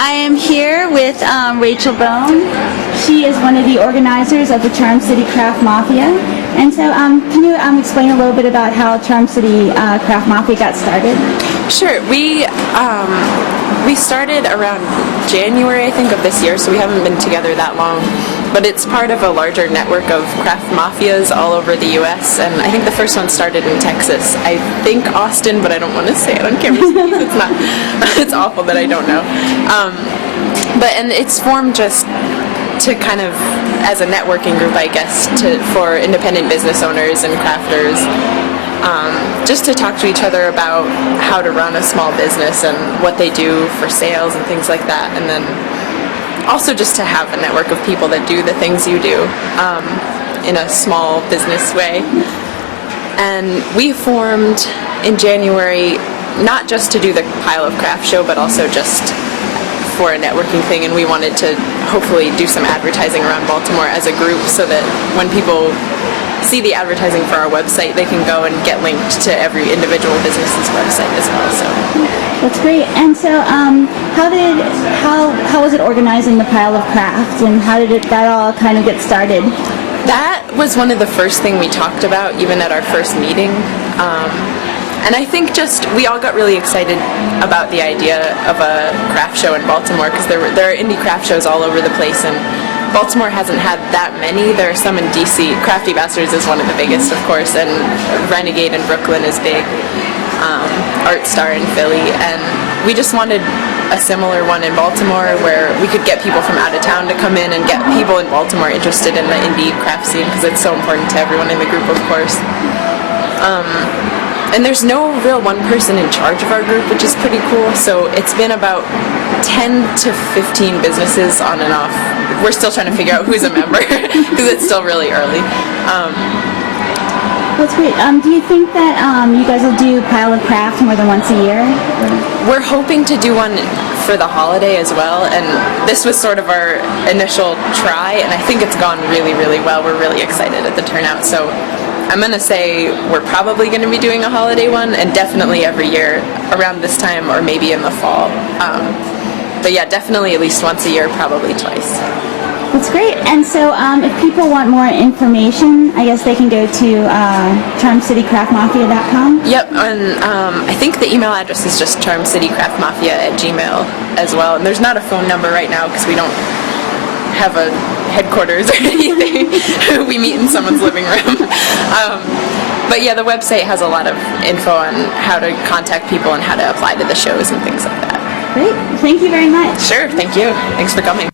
I am here with Rachel Bone. She is one of the organizers of the Charm City Craft Mafia. And so can you explain a little bit about how Charm City Craft Mafia got started? Sure. We started around January, I think, of this year, so we haven't been together that long. But it's part of a larger network of craft mafias all over the U.S., and I think the first one started in Texas. I think Austin, but I don't want to say it on camera. It's not. It's awful that I don't know. And it's formed just to kind of as a networking group, I guess, for independent business owners and crafters. Just to talk to each other about how to run a small business and what they do for sales and things like that, and then also just to have a network of people that do the things you do in a small business way. And we formed in January not just to do the Pile of Craft show, but also just for a networking thing, and we wanted to hopefully do some advertising around Baltimore as a group so that when people see the advertising for our website, they can go and get linked to every individual business's website as well. So that's great. And so how was it organizing the Pile of Craft, and how did that all kind of get started? That was one of the first thing we talked about even at our first meeting. And I think just we all got really excited about the idea of a craft show in Baltimore, because there are indie craft shows all over the place, and Baltimore hasn't had that many. There are some in DC. Crafty is one of the biggest, of course, and Renegade in Brooklyn is big. Art Star in Philly, and we just wanted a similar one in Baltimore where we could get people from out of town to come in and get people in Baltimore interested in the indie craft scene, because it's so important to everyone in the group, of course. And there's no real one person in charge of our group, which is pretty cool. So it's been about 10 to 15 businesses on and off. We're still trying to figure out who's a member because it's still really early. That's great. Do you think that you guys will do Pile of Craft more than once a year? We're hoping to do one for the holiday as well, and this was sort of our initial try, and I think it's gone really, really well. We're really excited at the turnout. So I'm going to say we're probably going to be doing a holiday one, and definitely every year around this time or maybe in the fall. But yeah, definitely at least once a year, probably twice. That's great. And so if people want more information, I guess they can go to charmcitycraftmafia.com? Yep, and I think the email address is just charmcitycraftmafia@gmail as well. And there's not a phone number right now because we don't have a headquarters or anything. We meet in someone's living room. But yeah, the website has a lot of info on how to contact people and how to apply to the shows and things like that. Great. Thank you very much. Sure, thank you. Thanks for coming.